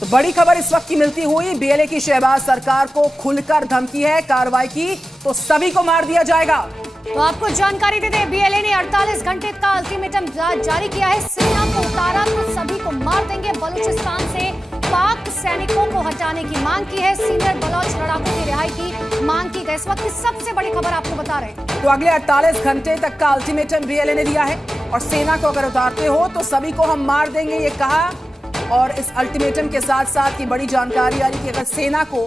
तो बड़ी खबर इस वक्त की मिलती हुई, बीएलए की शहबाज सरकार को खुलकर धमकी है, कार्रवाई की तो सभी को मार दिया जाएगा। तो आपको जानकारी दे दें, बीएलए ने 48 घंटे का अल्टीमेटम जारी किया है। सेना को उतारा तो सभी को मार देंगे। बलूचिस्तान से पाक सैनिकों को हटाने की मांग की है। सीनियर बलोच लड़ाकों की रिहाई की मांग की गई। इस वक्त की सबसे बड़ी खबर आपको बता रहे हैं। तो अगले 48 घंटे तक का अल्टीमेटम बीएलए ने दिया है और सेना को अगर उतारते हो तो सभी को हम मार देंगे, ये कहा। और इस अल्टीमेटम के साथ साथ की बड़ी जानकारी आ रही कि अगर सेना को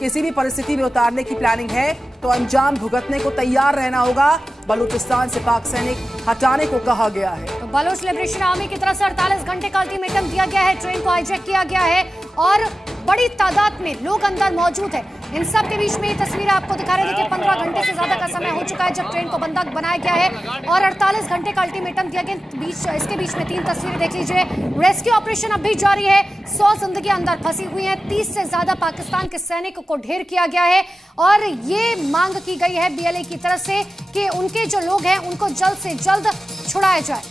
किसी भी परिस्थिति में उतारने की प्लानिंग है तो अंजाम भुगतने को तैयार रहना होगा। बलूचिस्तान से पाक सैनिक हटाने को कहा गया है। तो बलोच लिबरेशन आर्मी की तरफ से 48 घंटे का अल्टीमेटम दिया गया है। ट्रेन को हाईजैक किया गया है और बड़ी तादाद में लोग अंदर मौजूद है। इन सब के बीच में ये तस्वीर आपको दिखा रहे थे कि 15 घंटे से ज्यादा का समय हो चुका है जब ट्रेन को बंधक बनाया गया है और 48 घंटे का अल्टीमेटम दिया गया। इसके बीच में 3 तस्वीरें देख लीजिए। रेस्क्यू ऑपरेशन अब भी जारी है। 100 जिंदगी अंदर फंसी हुई हैं। 30 से ज्यादा पाकिस्तान के सैनिकों को ढेर किया गया है और ये मांग की गई है बीएलए की तरफ से कि उनके जो लोग हैं उनको जल्द से जल्द छुड़ाया जाए।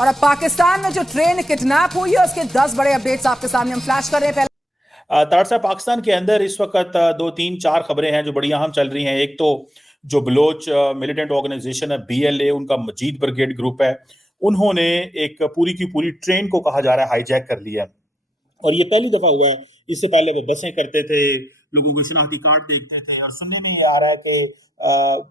और अब पाकिस्तान में जो ट्रेन किडनैप हुई है उसके 10 बड़े अपडेट्स आपके सामने हम फ्लैश कर रहे हैं। तार साहब, पाकिस्तान के अंदर इस वक्त 2, 3, 4 खबरें हैं जो बड़ी अहम चल रही हैं। एक तो जो बलोच मिलिटेंट ऑर्गेनाइजेशन है बीएलए, उनका मजीद ब्रिगेड ग्रुप है, उन्होंने एक पूरी की पूरी ट्रेन को कहा जा रहा है हाईजैक कर लिया और ये पहली दफा हुआ है। इससे पहले वो बसें करते थे, लोगों को शनाख्ती कार्ड देखते थे और सुनने में ये आ रहा है कि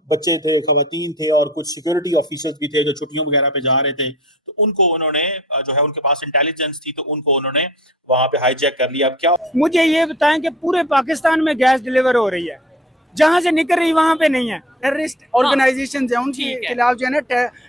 बच्चे थे, खवातीन थे और कुछ सिक्योरिटी ऑफिसर्स भी थे जो छुट्टियों वगैरह पे जा रहे थे, तो उनको उन्होंने जो है उनके पास इंटेलिजेंस थी तो उनको उन्होंने वहां पे हाईजैक कर लिया। अब क्या मुझे ये बताएं कि पूरे पाकिस्तान में गैस डिलीवर हो रही है, जहां से निकल रही वहां पे नहीं है। टेररिस्ट ऑर्गेनाइजेशन जो है उनके खिलाफ जो है ना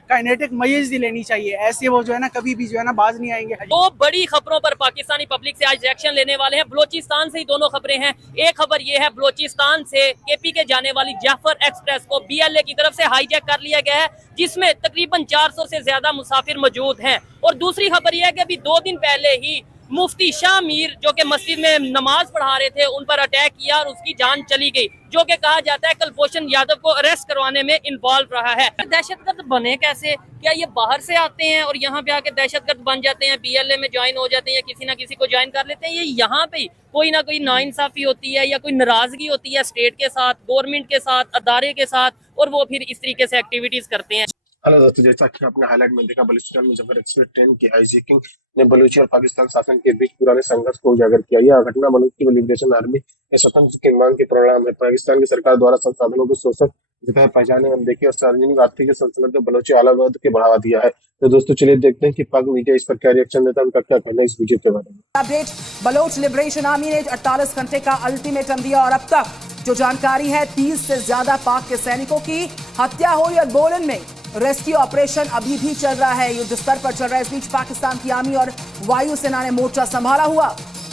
काइनेटिक मय्यज़ी लेनी चाहिए। ऐसे वो जो है ना कभी भी जो है ना बाज नहीं आएंगे। दो बड़ी खबरों पर पाकिस्तानी पब्लिक से आज एक्शन लेने वाले हैं। बलोचिस्तान से ही दोनों खबरें हैं। एक खबर ये है, बलोचिस्तान से केपी के जाने वाली जाफर एक्सप्रेस को बीएलए की तरफ से हाईजैक कर लिया गया है, जिसमें तकरीबन 400 से ज्यादा मुसाफिर मौजूद हैं। और दूसरी खबर यह है कि अभी 2 दिन पहले ही मुफ्ती शाह मीर जो कि मस्जिद में नमाज पढ़ा रहे थे, उन पर अटैक किया और उसकी जान चली गई, जो कि कहा जाता है कुलभूषण यादव को अरेस्ट करवाने में इन्वॉल्व रहा है। दहशतगर्द बने कैसे? क्या ये बाहर से आते हैं और यहाँ पे आके दहशतगर्द बन जाते हैं, बीएलए में ज्वाइन हो जाते हैं या किसी ना किसी को ज्वाइन कर लेते हैं? ये यहाँ पे कोई ना कोई नाइंसाफी होती है या कोई नाराजगी होती है स्टेट के साथ, गवर्नमेंट के साथ, अदारे के साथ, और वो फिर इस तरीके से एक्टिविटीज करते हैं। हेलो दोस्तों, जैसा कि आपने हाईलाइट में देखा, बलूचिस्तान में जफर एक्सप्रेस ट्रेन की हाईजैकिंग ने बलूची और पाकिस्तान शासन के बीच पुराने संघर्ष को उजागर किया। यह घटना बलूच की लिबरेशन आर्मी के स्वतंत्र की मांग के परिणाम है। पाकिस्तान की सरकार द्वारा संसाधनों को शोषण जगह पहचाने, अनदेखी और सार्वजनिक आर्थिक संतुलन को बलूची आलावाद के बढ़ावा दिया है। तो दोस्तों चलिए देखते हैं कि पाक मीडिया इस पर क्या रिएक्शन देता है, उनका क्या कहना है इस वीडियो के बारे में। अपडेट, बलोच लिबरेशन आर्मी ने 48 घंटे का अल्टीमेटम दिया और अब तक जो जानकारी है 30 से ज्यादा पाक के सैनिकों की हत्या हुई और बोलन में रेस्क्यू ऑपरेशन अभी भी चल रहा है, युद्ध स्तर पर चल रहा है। इस बीच पाकिस्तान की आर्मी और वायुसेना ने मोर्चा संभाला हुआ।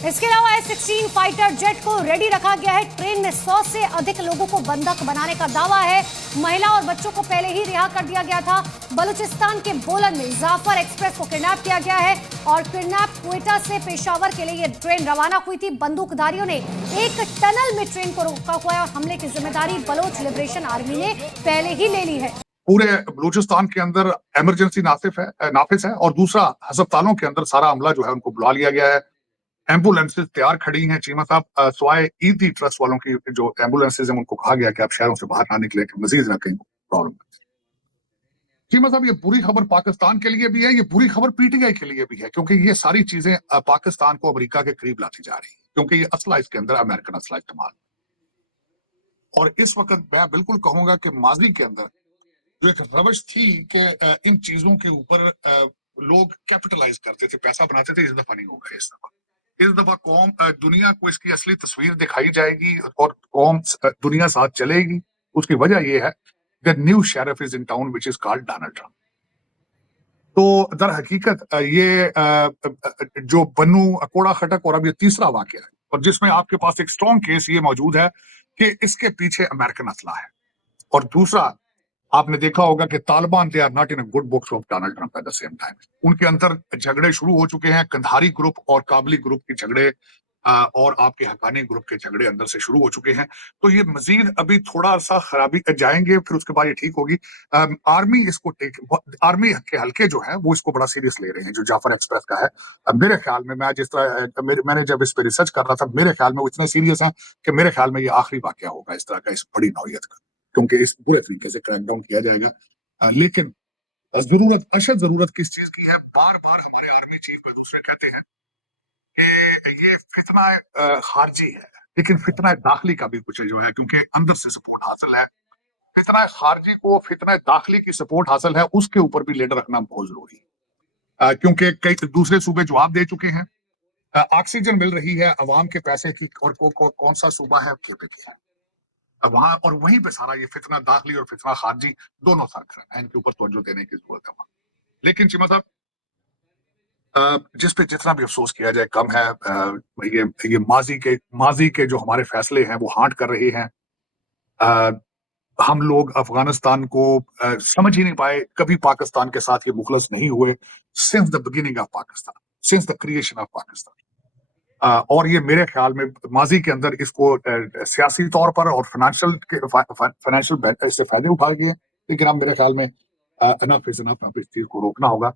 इसके अलावा F-16 फाइटर जेट को रेडी रखा गया है। ट्रेन में 100 से अधिक लोगों को बंधक बनाने का दावा है। महिला और बच्चों को पहले ही रिहा कर दिया गया था। बलूचिस्तान के बोलन में जाफर एक्सप्रेस को किडनैप किया गया है और किडनैप क्वेटा से पेशावर के लिए ये ट्रेन रवाना हुई थी। बंदूकधारियों ने एक टनल में ट्रेन को रोका हुआ है और हमले की जिम्मेदारी बलोच लिबरेशन आर्मी ने पहले ही ले ली है। पूरे बलूचिस्तान के अंदर इमरजेंसी नाफिज है और दूसरा अस्पतालों के अंदर सारा अमला जो है उनको बुला लिया गया है। एम्बुलेंसेज तैयार खड़ी हैं। चीमा साहब, स्वाय ईदी ट्रस्ट वालों की जो एम्बुलेंसेज हैं उनको कहा गया कि आप शहरों से बाहर ना निकले, मजीद ना कहीं प्रॉब्लम। चीमा साहब, ये बुरी खबर पाकिस्तान के लिए भी है, ये बुरी खबर पीटीआई के लिए भी है, क्योंकि ये सारी चीजें पाकिस्तान को अमेरिका के करीब लाती जा रही है, क्योंकि ये असला इसके अंदर अमेरिकन असला इस्तेमाल। और इस वक्त मैं बिल्कुल कहूंगा कि माजी के अंदर जो एक रवश थी कि इन चीजों के ऊपर लोग कैपिटलाइज करते थे, पैसा बनाते थे, इस दफा नहीं होगा। इस दफा कौम दुनिया को इसकी असली तस्वीर दिखाई जाएगी और कौम दुनिया साथ चलेगी। उसकी वजह यह है कि new sheriff is in town which is called Donald Trump. तो दर हकीकत ये जो बन्नू अकोड़ा खटक और अब ये तीसरा वाकया है और जिसमें आपके पास एक स्ट्रॉन्ग केस ये मौजूद है कि इसके पीछे अमेरिकन असला है। और दूसरा, आपने देखा होगा कि Taliban they are not in a good books of Donald Trump at the same time. उनके अंदर झगड़े शुरू हो चुके हैं। कंधारी ग्रुप और काबली ग्रुप के झगड़े और आपके हक्कानी ग्रुप के झगड़े अंदर से शुरू हो चुके हैं। तो ये मजीद अभी थोड़ा सा खराबी जाएंगे, फिर उसके बाद ये ठीक होगी। आर्मी इसको आर्मी के हल्के जो है वो इसको बड़ा सीरियस ले रहे हैं, जो जाफर एक्सप्रेस का है। मेरे ख्याल में, मैं जिस तरह मैंने जब इस पे रिसर्च कर रहा था, मेरे ख्याल में वो इतने सीरियस हैं कि मेरे ख्याल में ये आखिरी वाकया होगा इस तरह का, इस बड़ी नौयत का, क्योंकि इस पूरे तरीके से क्रैकडाउन किया जाएगा। लेकिन जरूरत, अशद जरूरत किस चीज की है? बार बार हमारे आर्मी चीफ को दूसरे कहते हैं कि ये फितना खारजी है, लेकिन फितना दाखिली का भी कुछ जो है, क्योंकि अंदर से सपोर्ट हासिल है। फितना खारजी को फितना दाखिली की सपोर्ट हासिल है, उसके ऊपर भी लीडर रखना बहुत जरूरी है, क्योंकि कई दूसरे सूबे जवाब दे चुके हैं। ऑक्सीजन मिल रही है अवाम के पैसे की, और कौन सा सूबा है? KPK है वहां, और वहीं पे सारा ये फितना दाखिली और फितना खारजी दोनों साथ है, इनके ऊपर तवज्जो देने की जरूरत है वहां। लेकिन चीमा साहब, जिस पे जितना भी अफसोस किया जाए कम है। ये माजी के जो हमारे फैसले हैं वो हांट कर रहे हैं। हम लोग अफगानिस्तान को समझ ही नहीं पाए, कभी पाकिस्तान के साथ ये मुखलस नहीं हुए since the beginning of Pakistan, since the creation of Pakistan. और ये मेरे ख्याल में माजी के अंदर इसको सियासी तौर पर और फाइनेंशियल इससे फायदे उठाए गए, लेकिन अब मेरे ख्याल में इनफ इज इनफ, इस चीज को रोकना होगा।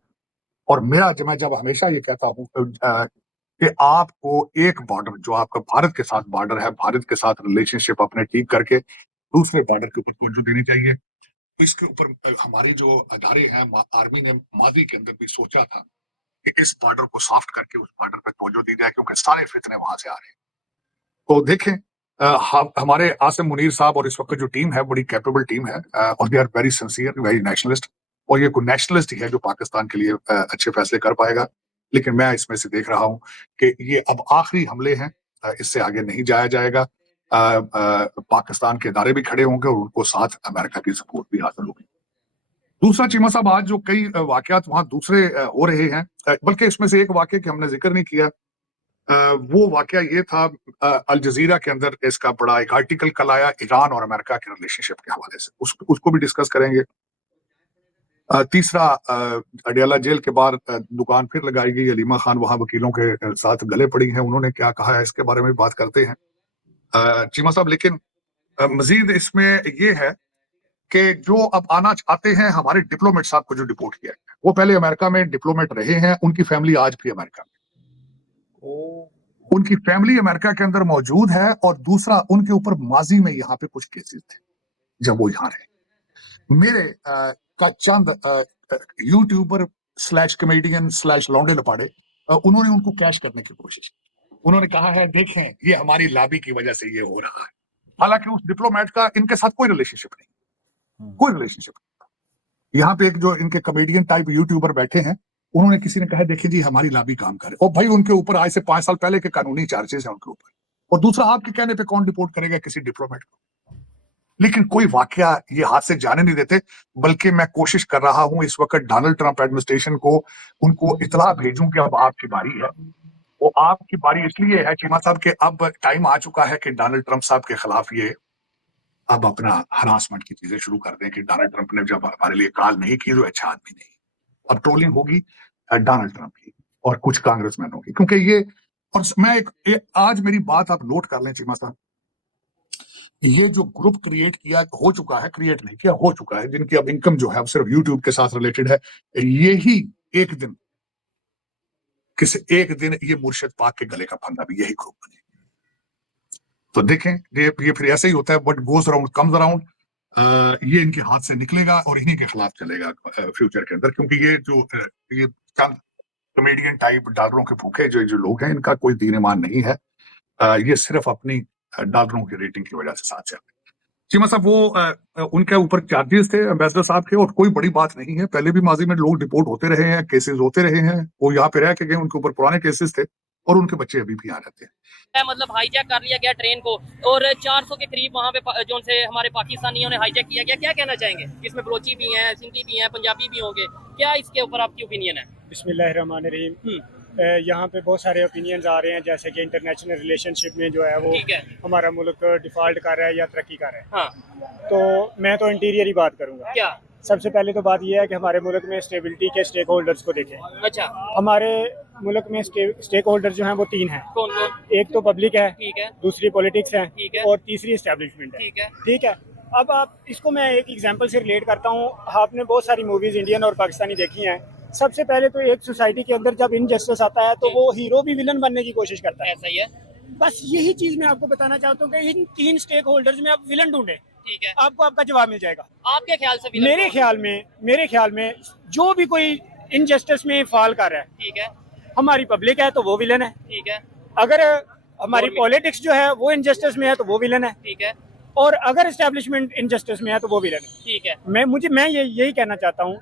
और मैं जब हमेशा ये कहता हूँ कि आपको एक बॉर्डर, जो आपका भारत के साथ बॉर्डर है, भारत के साथ रिलेशनशिप अपने ठीक करके दूसरे बॉर्डर के ऊपर तवज्जो देनी चाहिए। इसके ऊपर हमारे जो अदारे हैं, आर्मी ने माजी के अंदर भी सोचा था कि इस बॉर्डर को सॉफ्ट करके उस बॉर्डर पर तवज्जो दी जाए, क्योंकि सारे फितने वहां से आ रहे हैं। तो देखें, हमारे आसिम मुनीर साहब और इस वक्त जो टीम है बड़ी कैपेबल टीम है, और they are very sincere, very nationalist, और ये कोई नेशनलिस्ट ही है जो पाकिस्तान के लिए अच्छे फैसले कर पाएगा। लेकिन मैं इसमें से देख रहा हूं कि ये अब आखिरी हमले हैं, इससे आगे नहीं जाया जाएगा। पाकिस्तान के इदारे भी खड़े होंगे और उनको साथ अमेरिका की सपोर्ट भी हासिल होगी। दूसरा चीमा साहब, आज जो कई वाकयात वहां दूसरे हो रहे हैं, बल्कि इसमें से एक वाकये की हमने जिक्र नहीं किया, वो वाकया ये था, अल जजीरा के अंदर इसका बड़ा एक आर्टिकल कल आया ईरान और अमेरिका के रिलेशनशिप के हवाले से, उसको भी डिस्कस करेंगे। तीसरा, अडियाला जेल के बाहर दुकान फिर लगाई गई, अलीमा खान वहां वकीलों के साथ गले पड़ी हैं, उन्होंने क्या कहा है इसके बारे में बात करते हैं चीमा साहब। लेकिन मजीद इसमें ये है कि जो अब आना चाहते हैं, हमारे डिप्लोमेट साहब को जो डिपोर्ट किया गया, वो पहले अमेरिका में डिप्लोमेट रहे हैं, उनकी फैमिली आज भी अमेरिका में, उनकी फैमिली अमेरिका के अंदर मौजूद है। और दूसरा, उनके ऊपर माजी में यहाँ पे कुछ केसेस थे जब वो यहाँ रहे। मेरे का चंद यूट्यूबर / कमेडियन / लौंडे लपाड़े, उन्होंने उनको कैश करने की कोशिश की। उन्होंने कहा है, देखें ये हमारी लॉबी की वजह से ये हो रहा है। हालांकि उस डिप्लोमेट का इनके साथ कोई रिलेशनशिप नहीं, कोई रिलेशनशिप नहीं। यहाँ पे एक जो इनके कमेडियन टाइप यूट्यूबर बैठे हैं, उन्होंने किसी ने कहा, देखिए जी हमारी लॉबी काम करे, और भाई उनके ऊपर आज से 5 साल पहले के कानूनी चार्जेस हैं उनके ऊपर। और दूसरा, आपके कहने पे कौन डिपोर्ट करेगा किसी डिप्लोमेट को? लेकिन कोई वाकया ये हाथ से जाने नहीं देते, बल्कि मैं कोशिश कर रहा हूं इस वक्त डोनाल्ड ट्रंप एडमिनिस्ट्रेशन को, उनको इतला भेजूं कि अब आपकी बारी है। वो आपकी बारी इसलिए है चीमा साहब कि अब टाइम आ चुका है कि डोनाल्ड ट्रंप साहब के खिलाफ ये अब अपना हरासमेंट की चीजें शुरू कर दें कि डोनाल्ड ट्रंप ने जब हमारे लिए कॉल नहीं की तो अच्छा आदमी नहीं। अब ट्रोलिंग होगी डोनाल्ड ट्रंप की और कुछ कांग्रेसमैनों की, क्योंकि ये, और मैं आज मेरी बात आप नोट कर लें चीमा साहब, ये जो ग्रुप क्रिएट किया हो चुका है, क्रिएट नहीं किया, हो चुका है, जिनकी अब इनकम जो है अब सिर्फ यूट्यूब के साथ रिलेटेड है, यही एक दिन ये मुर्शिद पाक के गले का फंदा भी यही ग्रुप बने। तो देखें, ये फिर ऐसे ही होता है, what goes around comes around. ये इनके हाथ से निकलेगा और इन्हीं के खिलाफ चलेगा फ्यूचर के अंदर, क्योंकि ये चंद कमेडियन टाइप डॉलरों के भूखे जो लोग हैं, इनका कोई दीन ईमान नहीं है। ये सिर्फ अपनी डॉलरों की रेटिंग की वजह से साथ चल रहे। चीमा साहब, वो उनके ऊपर चार्जेस थे एम्बेसडर साहब के, और कोई बड़ी बात नहीं है, पहले भी माजी में लोग डिपोर्ट होते रहे हैं, केसेस होते रहे हैं, वो यहाँ पे रह के गए, उनके ऊपर पुराने केसेस थे और उनके बच्चे अभी भी आ रहते हैं। मतलब हाईजैक कर लिया गया ट्रेन को, और 400 के करीब वहाँ पे जो से हमारे पाकिस्तानियों ने हाईजैक किया गया। क्या कहना चाहेंगे? जिसमें बलोची भी हैं, सिंधी भी हैं, पंजाबी भी होंगे, क्या इसके ऊपर आपकी ओपिनियन है? बिस्मिल्लाहिर्रहमानिर्रहीम। यहाँ पे बहुत सारे ओपिनियंस आ रहे हैं, जैसे कि इंटरनेशनल रिलेशनशिप में जो है वो हमारा मुल्क डिफॉल्ट कर रहा है या तरक्की कर रहा है। हाँ। तो मैं तो इंटीरियर ही बात करूँगा। क्या? सबसे पहले तो बात यह है कि हमारे मुल्क में स्टेबिलिटी के स्टेक होल्डर्स को देखें। अच्छा। हमारे मुल्क में स्टेक होल्डर जो हैं वो 3 हैं। कौन कौन? एक तो पब्लिक है, ठीक है, दूसरी पॉलिटिक्स है, ठीक है, और तीसरी एस्टेब्लिशमेंट है। ठीक है, ठीक है। अब आप इसको मैं एक एग्जांपल से रिलेट करता हूँ। आपने बहुत सारी मूवीज इंडियन और पाकिस्तानी देखी हैं। सबसे पहले तो एक सोसाइटी के अंदर जब इनजस्टिस आता है तो वो हीरो भी विलन बनने की कोशिश करता है। ऐसा ही है। बस यही चीज मैं आपको बताना चाहता हूँ कि इन 3 स्टेक होल्डर्स में आप विलन ढूंढे, ठीक है, आपको आपका जवाब मिल जाएगा। आपके ख्याल से villain मेरे कौन? ख्याल में जो भी कोई इनजस्टिस में फॉल कर रहा है, ठीक है, हमारी पब्लिक है तो वो विलन है। ठीक है, अगर हमारी पॉलिटिक्स जो है वो इनजस्टिस में है तो वो विलन है, ठीक है, और अगर एस्टेब्लिशमेंट इनजस्टिस में है तो वो विलन है। ठीक है। मैं यही कहना चाहता हूँ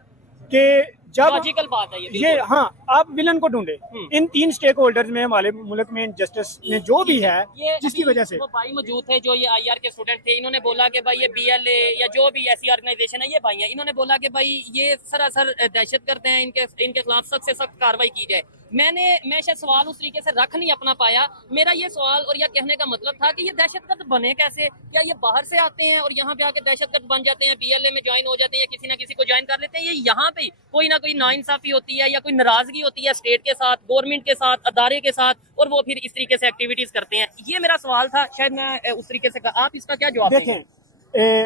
कि जब लॉजिकल बात है ये बिल्कुल। हाँ, आप विलन को ढूंढे। इन 3 स्टेक होल्डर्स में हमारे मुल्क में इनजस्टिस में जो भी है, ये जिसकी अभी वजह से वो भाई मौजूद थे जो ये आईआर के स्टूडेंट थे, इन्होंने बोला कि भाई ये बीएलए या जो भी ऐसी ऑर्गेनाइजेशन है ये भाई है, इन्होंने बोला कि भाई ये सरासर दहशत करते हैं, इनके खिलाफ सख्त से सख्त कार्रवाई की जाए। मैं शायद सवाल उस तरीके से रख नहीं अपना पाया। मेरा ये सवाल और यह कहने का मतलब था कि ये दहशतगर्द बने कैसे? क्या ये बाहर से आते हैं और यहाँ पे आके दहशतगर्द बन जाते हैं, बीएलए में ज्वाइन हो जाते हैं, या किसी ना किसी को ज्वाइन कर लेते हैं? ये यहाँ पे कोई ना कोई नाइंसाफी होती है या कोई नाराजगी होती है स्टेट के साथ, गवर्नमेंट के साथ, अदारे के साथ, और वो फिर इस तरीके से एक्टिविटीज करते हैं। ये मेरा सवाल था, शायद मैं उस तरीके से आप इसका क्या जवाब देंगे? देखें,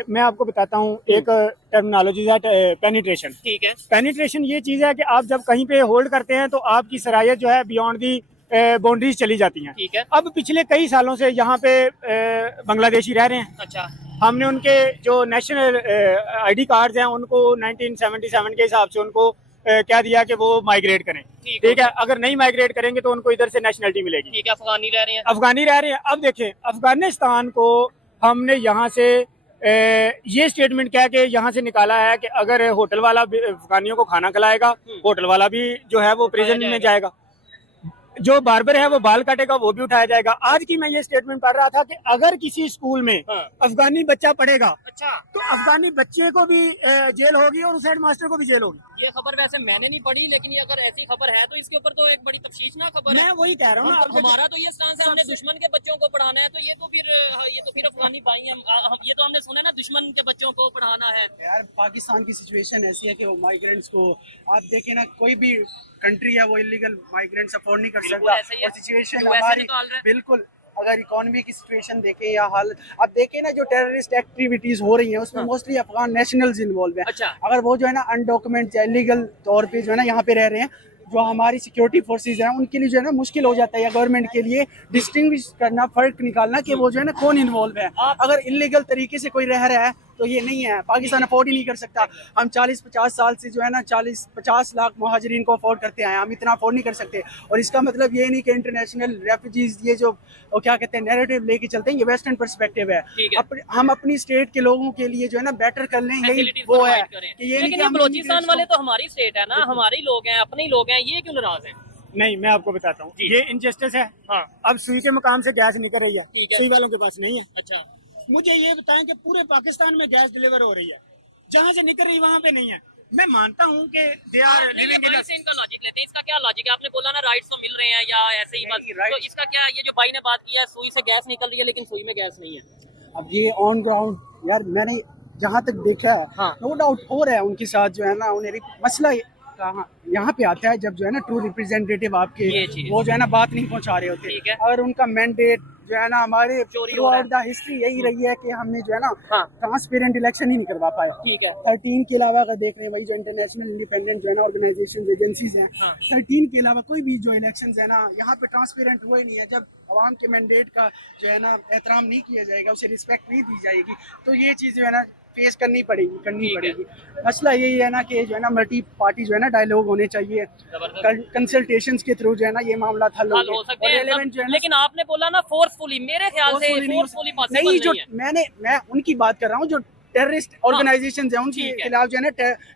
मैं आपको बताता हूँ एक टर्मिनोलॉजी है पेनिट्रेशन। ठीक है, पेनिट्रेशन ये चीज है कि आप जब कहीं पे होल्ड करते हैं तो आपकी सरायत जो है बियॉन्ड दी बाउंड्रीज चली जाती हैं। ठीक है, अब पिछले कई सालों से यहाँ पे बांग्लादेशी रह रहे हैं। अच्छा, हमने उनके जो नेशनल आईडी कार्ड्स हैं उनको 1977 के हिसाब से उनको क्या दिया कि वो माइग्रेट करें। ठीक है, अगर नहीं माइग्रेट करेंगे तो उनको इधर से नेशनलिटी मिलेगी। ठीक है, अफगानी रह रहे हैं, अफगानी रह रहे हैं। अब देखें, अफगानिस्तान को हमने यहाँ से ये स्टेटमेंट कह के यहाँ से निकाला है कि अगर होटल वाला अफगानियों को खाना खिलाएगा, होटल वाला भी जो है वो प्रिजन में जाएगा, जो बार्बर है वो बाल काटेगा वो भी उठाया जाएगा। आज की मैं ये स्टेटमेंट पढ़ रहा था कि अगर किसी स्कूल में अफगानी बच्चा पढ़ेगा, अच्छा, तो अफगानी बच्चे को भी जेल होगी और उस हेड मास्टर को भी जेल होगी। ये खबर वैसे मैंने नहीं पढ़ी, लेकिन ये अगर ऐसी खबर है तो इसके ऊपर तो एक बड़ी तफसीशनाक खबर है। मैं वही कह रहा हूँ ना, हमारा तो ये स्टांस है, हमने दुश्मन के बच्चों को पढ़ाना है, तो ये तो फिर अफगानी भाई हैं। ये तो हमने सुना है ना, दुश्मन के बच्चों को पढ़ाना है। यार, पाकिस्तान की सिचुएशन ऐसी है कि वो माइग्रेंट्स को आप देखें ना, कोई भी कंट्री है वो इलीगल माइग्रेंट्स अफोर्ड नहीं कर बिल्कुल सकता। ऐसा ही है। और सिचुएशन USA हमारी निकाल रहे हैं। बिल्कुल, अगर इकोनॉमी की सिचुएशन देखें या हाल अब देखें ना, जो टेररिस्ट एक्टिविटीज हो रही हैं उसमें मोस्टली अफगान नेशनल्स इन्वॉल्व हैं। अच्छा, अगर वो जो है ना अनडॉक्यूमेंट या इलीगल तौर पे जो है ना यहाँ पे रह रहे हैं, जो हमारी सिक्योरिटी फोर्सेज हैं उनके लिए जो है ना मुश्किल हो जाता है, या गवर्नमेंट के लिए डिस्टिंग्विश करना, फर्क निकालना कि वो जो है ना कौन इन्वॉल्व है। अगर इलीगल तरीके से कोई रह रहा है तो ये नहीं है, पाकिस्तान अफोर्ड ही नहीं कर सकता। हम 40-50 साल से जो है ना 40-50 लाख मुहाजिरीन को अफोर्ड करते हैं, हम इतना अफोर्ड नहीं कर सकते। और इसका मतलब ये नहीं कि इंटरनेशनल रेफ्यूजीज ये जो क्या कहते हैं नैरेटिव लेके चलते हैं, ये वेस्टर्न पर्सपेक्टिव है। हम अपनी स्टेट के लोगों के लिए जो है ना बेटर कर लें, यही वो है कि ये लेकिन ये बलोचिस्तान वाले तो हमारी स्टेट है ना, हमारे ही लोग हैं, अपने ही लोग हैं, ये क्यों नाराज हैं? नहीं, मैं आपको बताता हूँ, ये इनजस्टिस है। हाँ, अब सुई के मकाम से गैस निकल रही है, ठीक है, सुई वालों के पास नहीं है। अच्छा, मुझे ये बताएं कि पूरे पाकिस्तान में गैस डिलीवर हो रही है, जहाँ से निकल रही वहाँ पे नहीं है। मैं मानता हूँ कि दे आर लिविंग इन से इनका लॉजिक लेते हैं। इसका क्या लॉजिक है? आपने बोला ना राइट्स तो मिल रहे हैं या ऐसे ही बस, तो इसका क्या, ये जो भाई ने बात की है सुई से गैस निकल रही है लेकिन सुई में गैस नहीं है। अब ये ऑन ग्राउंड यार मैंने जहाँ तक देखा है, हाँ, नो डाउट हो रहा है उनके साथ जो है ना, उन्हें मसला यहाँ पे आता है जब जो है ना ट्रू रिप्रेजेंटेटिव आपके वो जो है ना बात नहीं पहुँचा रहे होते। अगर उनका मैंडेट जो है ना हमारे थ्रू आउट द हिस्ट्री यही रही है कि हमने जो है ना ट्रांसपेरेंट इलेक्शन ही नहीं करवा पाए। ठीक है, 13 के अलावा अगर देख रहे हैं वही जो इंटरनेशनल इंडिपेंडेंट जो है ना ऑर्गेनाइजेशन एजेंसीज हैं, 13 के अलावा कोई भी जो इलेक्शन है ना यहाँ पे ट्रांसपेरेंट हुआ ही नहीं है। जब अवाम के मैंडेट का जो है ना एहतराम नहीं किया जाएगा, उसे रिस्पेक्ट नहीं दी जाएगी, तो ये चीज़ जो है ना फेस करनी पड़ेगी। मसला यही है ना कि जो है ना मल्टी पार्टी जो है ना डायलॉग होने चाहिए, कंसल्टेशंस के थ्रू जो है ना ये मामला हल हो सकते हैं। लेकिन आपने बोला ना फोर्सफुली, मेरे ख्याल से फोर्सफुली पॉसिबल नहीं है। मैं उनकी बात कर रहा हूँ जो टेररिस्ट ऑर्गेनाइजेशन है उनके खिलाफ जो है ना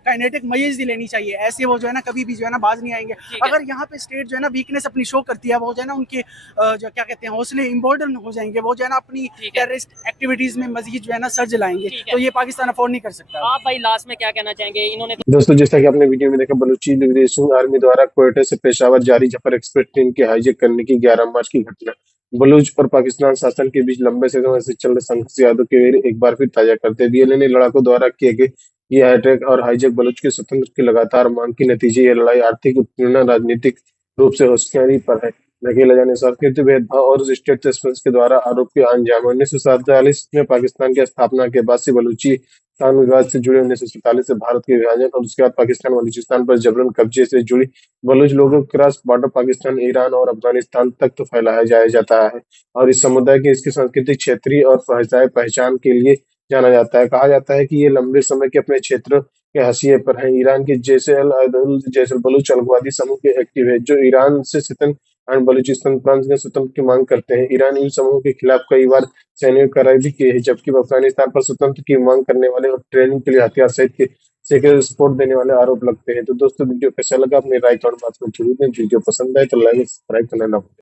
काइनेटिक मयज लेनी चाहिए, ऐसे वो जो है ना कभी भी जो है ना बाज नहीं आएंगे। अगर यहाँ पे स्टेट जो है ना वीकनेस अपनी शो करती है, वो जो है ना उनके जो क्या कहते हैं हौसले इम्बोर्डन हो जाएंगे, वो जो है ना अपनी टेररिस्ट एक्टिविटीज में मजीद जो है ना सर्ज लाएंगे, तो ये पाकिस्तान अफोर्ड नहीं कर सकता। आप भाई लास्ट में क्या कहना चाहेंगे? इन्होंने दोस्तों जैसा कि आपने वीडियो में देखा, बलूची लिबरेशन आर्मी द्वारा क्वेटा से पेशावर जारी जफर एक्सप्रेस ट्रेन के हाईजैक करने की 11 मार्च की घटना बलूच और पाकिस्तान शासन के बीच लंबे समय से चल रहे संघर्ष यादों के एक बार फिर ताजा करते बीएलए ने लड़ाकों द्वारा किए गए ये अटैक और हाईजैक बलूच के स्वतंत्र की लगातार मांग के नतीजे ये लड़ाई आर्थिक उत्पीड़न, राजनीतिक रूप से होशियारी पर है। धकेला जाने सांस्कृतिक भेदभाव और स्टेट सस्पेंस के द्वारा आरोप के अंजाम। 1947 में पाकिस्तान की स्थापना के बाद से बलूचिस्तान विवाद से जुड़े 1947 से भारत के विभाजन और उसके बाद पाकिस्तान बलूचिस्तान पर जबरन कब्जे से जुड़ी बलूच लोगों के क्रॉस बॉर्डर पाकिस्तान, ईरान और अफगानिस्तान तक तो फैलाया जाया जाता है और इस समुदाय की इसकी सांस्कृतिक, क्षेत्रीय और भाषाई पहचान के लिए जाना जाता है। कहा जाता है कि ये लंबे समय के अपने क्षेत्र के हाशिए पर हैं। ईरान के जैसल बलूच अलगाववादी समूह के एक्टिव है जो ईरान से सितन एंड बलूचिस्तान प्रांत के स्वतंत्र की मांग करते हैं। ईरान इन समूहों के खिलाफ कई बार सैन्य कार्रवाई भी की है, जबकि अफगानिस्तान पर स्वतंत्र की मांग करने वाले और ट्रेनिंग के लिए हथियार सहित के सैकड़ों सपोर्ट देने वाले आरोप लगते हैं। तो दोस्तों, वीडियो कैसा लगा अपनी राय कमेंट बॉक्स में जरूर दें। वीडियो पसंद आए तो लाइक सब्सक्राइब करना ना भूलें।